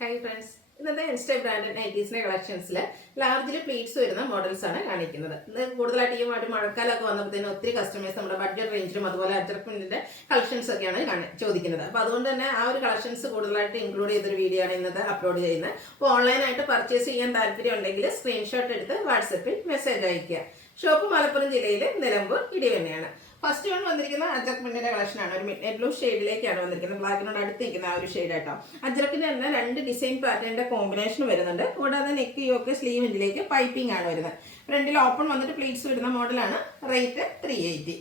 Hi friends, ഇന്നത്തെ insta brand നൈറ്റീസിന്റെ കളക്ഷൻസിൽ ലാർജിൽ pleats വരുന്ന models ആണ് കാണിക്കുന്നത്. ഇത് കൂടുതലായിട്ട് ഈ മഴക്കാലമൊക്കെ വന്നപ്പോഴത്തേനും ഒത്തിരി കസ്റ്റമേഴ്സ് നമ്മുടെ ബഡ്ജറ്റ് റേഞ്ചിലും അതുപോലെ അഡ്ജസ്റ്റ്മെന്റിന്റെ കളക്ഷൻസ് ഒക്കെയാണ് ചോദിക്കുന്നത്. അപ്പോൾ അതുകൊണ്ട് തന്നെ ആ ഒരു കളക്ഷൻസ് കൂടുതലായിട്ട് ഇൻക്ലൂഡ് ചെയ്തൊരു വീഡിയോ ആണ് ഇന്നത്തെ അപ്ലോഡ് ചെയ്യുന്നത്. അപ്പോൾ ഓൺലൈനായിട്ട് പർച്ചേസ് ചെയ്യാൻ താല്പര്യം ഉണ്ടെങ്കിൽ സ്ക്രീൻഷോട്ട് എടുത്ത് വാട്സപ്പിൽ മെസ്സേജ് അയയ്ക്കുക. ഷോപ്പ് മലപ്പുറം ജില്ലയിലെ നിലമ്പൂർ ഇടിവന്നെയാണ്. ഫസ്റ്റ് വൺ വന്നിരിക്കുന്ന അജ്രക്കിന്റെ കളക്ഷൻ ആണ്. ഒരു മിഡ് നൈറ്റ് ബ്ലൂ ഷെയ്ഡിലേക്കാണ് വന്നിരിക്കുന്നത്. ബ്ലാക്കിനോട് അടുത്ത് നിൽക്കുന്ന ആ ഒരു ഷെയ്ഡ് ആട്ടോ. അജ്രക്കിന്റെ തന്നെ രണ്ട് ഡിസൈൻ പാറ്റേണിന്റെ കോമ്പിനേഷൻ വരുന്നുണ്ട്. കൂടാതെ നെക്ക് യോക്ക് സ്ലീവിലേക്ക് പൈപ്പിംഗ് ആണ് വരുന്നത്. ഫ്രണ്ടിൽ ഓപ്പൺ വന്നിട്ട് പ്ലീറ്റ്സ് വരുന്ന മോഡലാണ്. റേറ്റ് 380.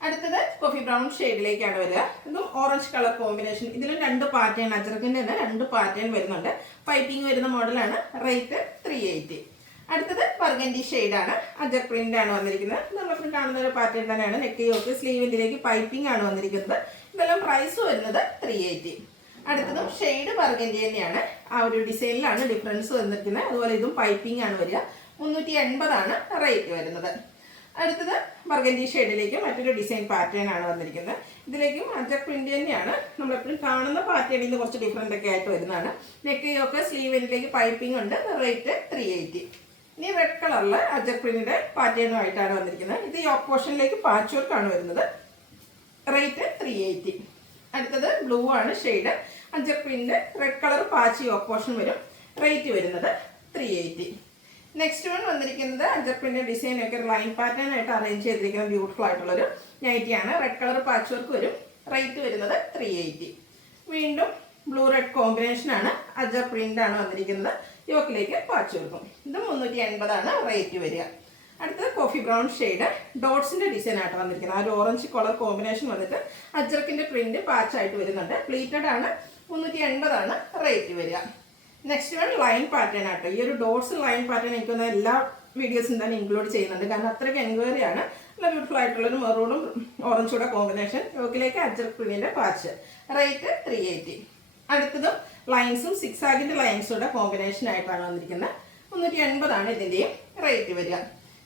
അടുത്തത് കോഫി ബ്രൗൺ ഷെയ്ഡിലേക്കാണ് വരിക. ഇതും ഓറഞ്ച് കളർ കോമ്പിനേഷൻ. ഇതിലും രണ്ട് പാറ്റേൺ, അജ്രക്കിന്റെ തന്നെ രണ്ട് പാറ്റേൺ വരുന്നുണ്ട്. പൈപ്പിംഗ് വരുന്ന മോഡലാണ്. റേറ്റ് 380. അടുത്തത് ബർഗൻഡി ഷെയ്ഡാണ്. അജക് പ്രിന്റ് ആണ് വന്നിരിക്കുന്നത്. നമ്മളിപ്പോൾ കാണുന്ന ഒരു പാറ്റേൺ തന്നെയാണ്. നെക്ക് യോക്ക് സ്ലീവിലേക്ക് പൈപ്പിംഗ് ആണ് വന്നിരിക്കുന്നത്. ഇതെല്ലാം പ്രൈസ് വരുന്നത് 380. അടുത്തതും ഷെയ്ഡ് ബർഗൻഡി തന്നെയാണ്. ആ ഒരു ഡിസൈനിലാണ് ഡിഫറൻസ് വന്നിരിക്കുന്നത്. അതുപോലെ ഇതും പൈപ്പിംഗ് ആണ് വരിക. 380 ആണ് റേറ്റ് വരുന്നത്. അടുത്തത് ബർഗൻഡി ഷെയ്ഡിലേക്ക് മറ്റൊരു ഡിസൈൻ പാറ്റേൺ ആണ് വന്നിരിക്കുന്നത്. ഇതിലേക്കും അജക് പ്രിന്റ് തന്നെയാണ്. നമ്മളെപ്പോഴും കാണുന്ന പാറ്റേണിൽ നിന്ന് കുറച്ച് ഡിഫറെൻ്റ് ഒക്കെ ആയിട്ട് വരുന്നതാണ്. നെക്ക് യോക്ക് സ്ലീവിലേക്ക് പൈപ്പിംഗ് ഉണ്ട്. റേറ്റ് 380. ഇനി റെഡ് കളറിൽ അജക് പ്രിന്റിന്റെ പാറ്റേണുമായിട്ടാണ് വന്നിരിക്കുന്നത്. ഇത് യോക്ക് പോർഷനിലേക്ക് പാച്ച് വർക്ക് ആണ് വരുന്നത്. റേറ്റ് 380. അടുത്തത് ബ്ലൂ ആണ് shade. Ajrakh print red colour patch yoke portion വരും. റേറ്റ് വരുന്നത് 380. നെക്സ്റ്റ് വൺ വന്നിരിക്കുന്നത് അജക് പ്രിന്റ് ഡിസൈൻ ഒക്കെ ലൈൻ പാറ്റേൺ ആയിട്ട് അറേഞ്ച് ചെയ്തിരിക്കുന്ന ബ്യൂട്ടിഫുൾ ആയിട്ടുള്ളൊരു നൈറ്റിയാണ്. റെഡ് കളർ പാച്ച് വർക്ക് വരും. റേറ്റ് വരുന്നത് 380. വീണ്ടും ബ്ലൂ റെഡ് കോമ്പിനേഷൻ ആണ്. അജക് പ്രിന്റ് ആണ് വന്നിരിക്കുന്നത്. യോക്കിലേക്ക് പാച്ച് കൊടുക്കും. ഇത് 380 ആണ് റേറ്റ് വരിക. അടുത്തത് കോഫി ബ്രൗൺ ഷെയ്ഡ് ഡോട്ട്സിന്റെ ഡിസൈൻ ആയിട്ട് വന്നിരിക്കുന്നത്. ആ ഒരു ഓറഞ്ച് കളർ കോമ്പിനേഷൻ വന്നിട്ട് അജ്രക്കിന്റെ പ്രിന്റ് പാച്ച് ആയിട്ട് വരുന്നുണ്ട്. പ്ലീറ്റഡ് ആണ്. 380 ആണ് റേറ്റ് വരിക. നെക്സ്റ്റ് വൺ ലൈൻ പാറ്റേൺ ആട്ടോ. ഈ ഒരു ഡോട്ട്സ് ലൈൻ പാറ്റേൺ എനിക്കൊന്ന് എല്ലാ വീഡിയോസും തന്നെ ഇൻക്ലൂഡ് ചെയ്യുന്നുണ്ട്. കാരണം അത്രയ്ക്ക് എൻക്വയറി ആണ്. നല്ല ബ്യൂട്ടിഫുൾ ആയിട്ടുള്ളൊരു മെറൂണും ഓറഞ്ചും കൂടെ കോമ്പിനേഷൻ. യോക്കിലേക്ക് അജ്രക് പ്രിന്റിന്റെ പാച്ച്. റേറ്റ് 380. അടുത്തതും ലൈൻസും സിക്സാഗിന്റെ ലൈൻസുടെ കോമ്പിനേഷൻ ആയിട്ടാണ് വന്നിരിക്കുന്നത്. 380 ആണ് ഇതിന്റെയും റേറ്റ് വരിക.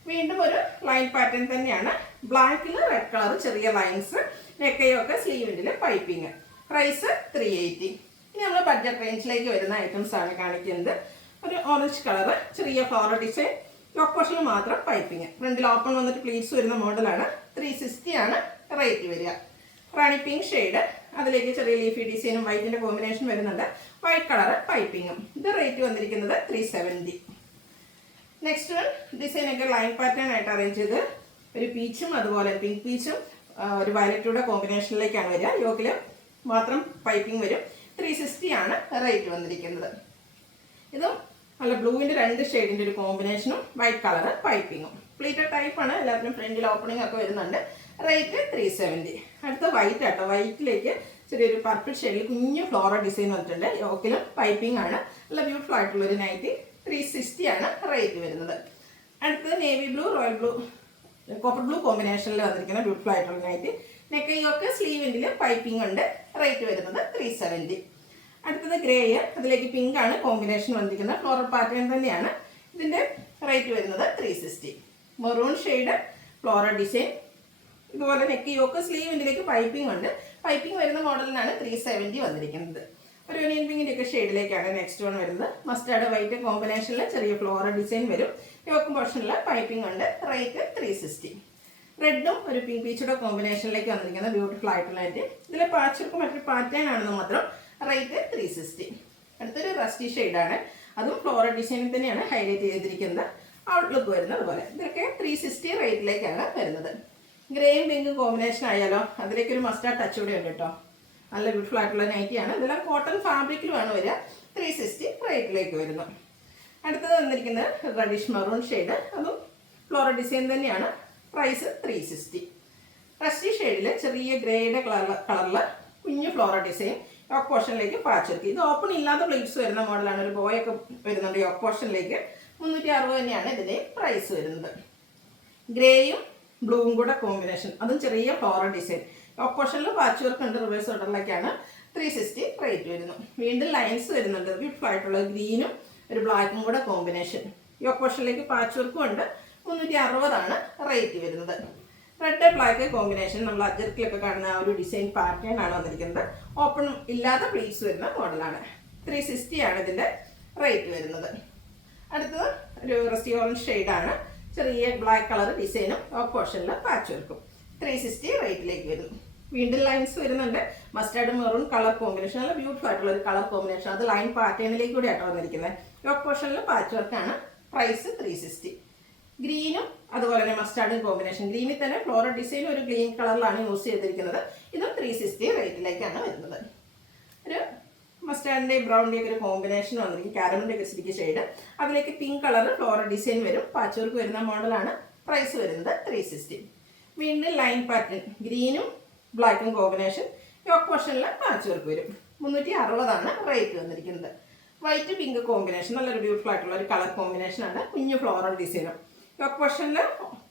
വീണ്ടും ഒരു ലൈൻ പാറ്റേൺ തന്നെയാണ്. ബ്ലാക്കിൽ റെഡ് കളർ ചെറിയ ലൈൻസ്. നെക്കയൊക്കെ സ്ലീവിൻ്റെ പൈപ്പിംഗ്. പ്രൈസ് 380. ഇനി നമ്മൾ ബഡ്ജറ്റ് റേഞ്ചിലേക്ക് വരുന്ന ഐറ്റംസ് ആണ് കാണിക്കുന്നത്. ഒരു ഓറഞ്ച് കളർ ചെറിയ ഫ്ലോറൽ ഡിസൈൻ. യോക്ക് പോർഷനിൽ മാത്രം പൈപ്പിംഗ്. ഫ്രണ്ടിൽ ഓപ്പൺ വന്നിട്ട് പ്ലീറ്റ്സ് വരുന്ന മോഡലാണ്. 360 ആണ് റേറ്റ് വരിക. Rani pink shade. അതിലേക്ക് ചെറിയ ലീഫി ഡിസൈനും വൈറ്റിന്റെ കോമ്പിനേഷൻ വരുന്നുണ്ട്. വൈറ്റ് കളർ പൈപ്പിങ്ങും. ഇത് റേറ്റ് വന്നിരിക്കുന്നത് 370. നെക്സ്റ്റ് വൺ ഡിസൈൻ ഒക്കെ ലൈൻ പാറ്റേൺ ആയിട്ട് അറേഞ്ച് ചെയ്ത് ഒരു പീച്ചും അതുപോലെ പിങ്ക് പീച്ചും ഒരു വയലറ്റൂടെ കോമ്പിനേഷനിലേക്കാണ് വരിക. യോക്കിൽ മാത്രം പൈപ്പിംഗ് വരും. 360 ആണ് റേറ്റ് വന്നിരിക്കുന്നത്. ഇതും നല്ല ബ്ലൂവിന്റെ രണ്ട് ഷെയ്ഡിന്റെ ഒരു കോമ്പിനേഷനും വൈറ്റ് കളർ പൈപ്പിങ്ങും. പ്ലീറ്റഡ് ടൈപ്പ് ആണ്. എല്ലാത്തിനും ഫ്രണ്ടിൽ ഓപ്പണിംഗ് ഒക്കെ വരുന്നുണ്ട്. റേറ്റ് 370. അടുത്ത വൈറ്റ് ആട്ടോ. വൈറ്റിലേക്ക് ചെറിയൊരു പർപ്പിൾ ഷെയ്ഡിൽ കുഞ്ഞു ഫ്ലോറൽ ഡിസൈൻ വന്നിട്ടുണ്ട്. യോക്കിലും പൈപ്പിംഗ് ആണ്. നല്ല ബ്യൂട്ടിഫുൾ ആയിട്ടുള്ള ഒരു നൈറ്റി. 360 ആണ് റേറ്റ് വരുന്നത്. അടുത്തത് navy blue royal blue copper blue കോമ്പിനേഷനിൽ വന്നിരിക്കുന്ന ബ്യൂട്ടിഫുൾ ആയിട്ടുള്ള നൈറ്റി. നെക്ക് യോക്ക് സ്ലീവിൻ്റെ പൈപ്പിംഗ് ഉണ്ട്. റേറ്റ് വരുന്നത് 370. അടുത്തത് ഗ്രേ. അതിലേക്ക് പിങ്ക് ആണ് കോമ്പിനേഷൻ വന്നിരിക്കുന്നത്. ഫ്ലോറൽ പാറ്റേൺ തന്നെയാണ്. ഇതിന്റെ റേറ്റ് വരുന്നത് 360. Maroon shade floral design. ഇതുപോലെ നെക്ക് യോക്ക് സ്ലീവിലേക്ക് പൈപ്പിംഗ് ഉണ്ട്. പൈപ്പിംഗ് വരുന്ന മോഡലിനാണ് 370 വന്നിരിക്കുന്നത്. ഒരു ഒനിയൻ പിങ്കിന്റെ ഒക്കെ ഷെയ്ഡിലേക്കാണ് നെക്സ്റ്റ് വൺ വരുന്നത്. മസ്റ്റാർഡ് വൈറ്റ് കോമ്പിനേഷനിൽ ചെറിയ ഫ്ലോറൽ ഡിസൈൻ വരും. യോക്ക് പോർഷനിൽ പൈപ്പിംഗ് ഉണ്ട്. റേറ്റ് 360. റെഡും ഒരു പിങ്ക് പീച്ചുടെ കോമ്പിനേഷനിലേക്ക് വന്നിരിക്കുന്നത് ബ്യൂട്ടിഫുൾ ആയിട്ടുള്ള ആയിട്ട്. ഇതിലെ പാച്ചർക്ക് മറ്റൊരു പാറ്റേൺ ആണെന്ന് മാത്രം. റേറ്റ് 360. അടുത്തൊരു റസ്റ്റി ഷെയ്ഡാണ്. അതും ഫ്ലോറൽ ഡിസൈനിൽ തന്നെയാണ് ഹൈലൈറ്റ് ചെയ്തിരിക്കുന്നത്. ഔട്ട്ലുക്ക് വരുന്നത് പോലെ. ഇതൊക്കെ 360 റേറ്റിലേക്കാണ് വരുന്നത്. ഗ്രേയും പിങ്കും കോമ്പിനേഷൻ ആയാലോ. അതിലേക്ക് ഒരു മസ്റ്റാർഡ് ടച്ച് കൂടെ ഉണ്ട് കേട്ടോ. നല്ല ബ്യൂട്ടിഫുൾ ആയിട്ടുള്ള നൈറ്റിയാണ്. ഇതെല്ലാം കോട്ടൺ ഫാബ്രിക്കിലുമാണ് വരിക. 360 റേറ്റിലേക്ക് വരുന്നു. അടുത്തത് വന്നിരിക്കുന്നത് റെഡിഷ് മെറൂൺ ഷെയ്ഡ്. അതും ഫ്ലോറൽ ഡിസൈൻ തന്നെയാണ്. പ്രൈസ് 360. റസ്റ്റി ഷെയ്ഡിൽ ചെറിയ ഗ്രേയുടെ കളറിൽ കുഞ്ഞു ഫ്ലോറൽ ഡിസൈൻ. യോക്ക് പോർഷനിലേക്ക് പാച്ചർക്ക്. ഇത് ഓപ്പൺ ഇല്ലാത്ത പ്ലേറ്റ്സ് വരുന്ന മോഡലാണ്. ഒരു ബോയൊക്കെ വരുന്നുണ്ട് യോക്ക് പോർഷനിലേക്ക്. 360 തന്നെയാണ് ഇതിൻ്റെ പ്രൈസ് വരുന്നത്. ഗ്രേയും ബ്ലൂവും കൂടെ കോമ്പിനേഷൻ. അതും ചെറിയ ഫ്ലോറൽ ഡിസൈൻ. യോക്ക് പോർഷനിൽ പാച്ച് വർക്ക് ഉണ്ട്. റിവേഴ്സ് ഓർഡറിലേക്കാണ്. 360 റേറ്റ് വരുന്നു. വീണ്ടും ലൈൻസ് വരുന്നുണ്ട്. ബ്യൂട്ടിഫുൾ ആയിട്ടുള്ള ഗ്രീനും ഒരു ബ്ലാക്കും കൂടെ കോമ്പിനേഷൻ. യോക്ക് പോർഷനിലേക്ക് പാച്ച് വർക്കും ഉണ്ട്. 360 ആണ് റേറ്റ് വരുന്നത്. റെഡ് ബ്ലാക്ക് കോമ്പിനേഷൻ നമ്മൾ അജർക്കിലൊക്കെ കാണുന്ന ആ ഒരു ഡിസൈൻ പാറ്റേൺ ആണ് വന്നിരിക്കുന്നത്. ഓപ്പൺ ഇല്ലാത്ത പ്ലീറ്റ്സ് വരുന്ന മോഡലാണ്. 360 ആണ് ഇതിൻ്റെ റേറ്റ് വരുന്നത്. അടുത്തത് ഒരു റസ്റ്റി ഓറഞ്ച് ഷെയ്ഡാണ്, ചെറിയ ബ്ലാക്ക് കളർ ഡിസൈനും ടോപ്പ് പോർഷനിൽ പാച്ച് വർക്കും. 360 റേറ്റിലേക്ക് വരുന്നു. വീണ്ടും ലൈൻസ് വരുന്നുണ്ട്. മസ്റ്റാർഡ് മെറൂൺ കളർ കോമ്പിനേഷൻ, നല്ല ബ്യൂട്ടിഫുൾ ആയിട്ടുള്ള ഒരു കളർ കോമ്പിനേഷൻ. അത് ലൈൻ പാറ്റേണിലേക്ക് കൂടി ആട്ടോ വന്നിരിക്കുന്നത്. ടോപ്പ് പോർഷനിൽ പാച്ച് വർക്കാണ്. പ്രൈസ് 360. ഗ്രീനും അതുപോലെ തന്നെ മസ്റ്റാർഡും കോമ്പിനേഷൻ. ഗ്രീനിൽ തന്നെ ഫ്ലോറൽ ഡിസൈൻ ഒരു ഗ്രീൻ കളറിലാണ് യൂസ് ചെയ്തിരിക്കുന്നത്. ഇതും 360 റേറ്റിലേക്കാണ് വരുന്നത്. ഒരു മസ്റ്റാർഡിൻ്റെ ബ്രൗണിൻ്റെ ഒക്കെ ഒരു കോമ്പിനേഷൻ വന്നിരിക്കും, കാരമലിൻ്റെ ഒക്കെ ശരിക്കും ഷെയ്ഡ്. അതിലേക്ക് പിങ്ക് കളർ ഫ്ലോറൽ ഡിസൈൻ വരും. പാച്ച് വർക്ക് വരുന്ന മോഡലാണ്. പ്രൈസ് വരുന്നത് 360. വീണ്ടും ലൈൻ പാറ്റേൺ, ഗ്രീനും ബ്ലാക്കും കോമ്പിനേഷൻ. യോക്ക് പോർഷനിൽ പാച്ച് വർക്ക് വരും. 360 റേറ്റ് വന്നിരിക്കുന്നത്. വൈറ്റ് പിങ്ക് കോമ്പിനേഷൻ, നല്ലൊരു ബ്യൂട്ടിഫുൾ ആയിട്ടുള്ള ഒരു കളർ കോമ്പിനേഷനാണ്. കുഞ്ഞു ഫ്ലോറൽ ഡിസൈനും. യോക്ക് പോർഷനിൽ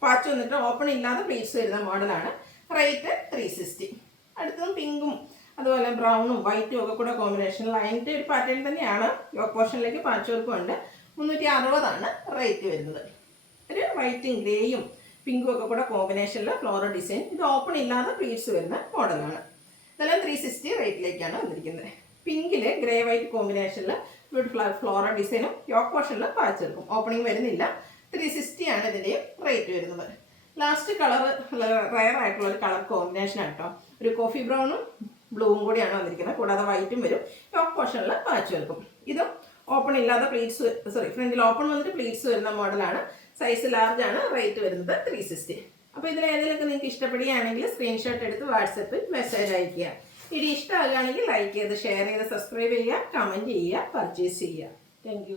പാച്ച് വന്നിട്ട് ഓപ്പൺ ഇല്ലാതെ പ്ലീറ്റ്സ് വരുന്ന മോഡലാണ്. റേറ്റ് 360. അടുത്തതും പിങ്കും അതുപോലെ ബ്രൗണും വൈറ്റും ഒക്കെ കൂടെ കോമ്പിനേഷൻ. ലൈനിൻ്റെ ഒരു പാറ്റേൺ തന്നെയാണ്. യോക്ക് പോർഷനിലേക്ക് പാച്ച് വർക്കും ഉണ്ട്. 360 റേറ്റ് വരുന്നത്. ഒരു വൈറ്റും ഗ്രേയും പിങ്കും ഒക്കെ കൂടെ കോമ്പിനേഷനിൽ ഫ്ലോറൽ ഡിസൈൻ. ഇത് ഓപ്പൺ ഇല്ലാതെ പ്ലീറ്റ്സ് വരുന്ന മോഡലാണ്. ഇതെല്ലാം 360 റേറ്റിലേക്കാണ് വന്നിരിക്കുന്നത്. പിങ്കിൽ ഗ്രേ വൈറ്റ് കോമ്പിനേഷനിൽ ബ്യൂട്ടിഫുൾ ഫ്ലോറൽ ഡിസൈനും യോക്ക് പോർഷനിൽ പാച്ച് വർക്കും. ഓപ്പണിംഗ് വരുന്നില്ല. 360 ആണ് ഇതിൻ്റെയും റേറ്റ് വരുന്നത്. ലാസ്റ്റ് കളർ റയർ ആയിട്ടുള്ള ഒരു കളർ കോമ്പിനേഷൻ ആട്ടോ. ഒരു കോഫി ബ്രൗണും ബ്ലൂവും കൂടിയാണ് വന്നിരിക്കുന്നത്. കൂടാതെ വൈറ്റും വരും. യോക്ക് പോർഷനിൽ പാച്ച് വർക്കും. ഇതും ഓപ്പൺ ഇല്ലാതെ പ്ലീറ്റ്സ്, ഫ്രണ്ടിൽ ഓപ്പൺ വന്നിട്ട് പ്ലീറ്റ്സ് വരുന്ന മോഡലാണ്. സൈസ് ലാർജ് ആണ്. റേറ്റ് വരുന്നത് 360. അപ്പോൾ ഇതിൽ ഏതെങ്കിലുമൊക്കെ നിങ്ങൾക്ക് ഇഷ്ടപ്പെടുകയാണെങ്കിൽ സ്ക്രീൻഷോട്ട് എടുത്ത് വാട്സപ്പിൽ മെസ്സേജ് അയയ്ക്കുക. വീഡിയോ ഇഷ്ടമാകുകയാണെങ്കിൽ ലൈക്ക് ചെയ്ത് ഷെയർ ചെയ്ത് സബ്സ്ക്രൈബ് ചെയ്യുക, കമൻറ്റ് ചെയ്യുക, പർച്ചേസ് ചെയ്യുക. താങ്ക്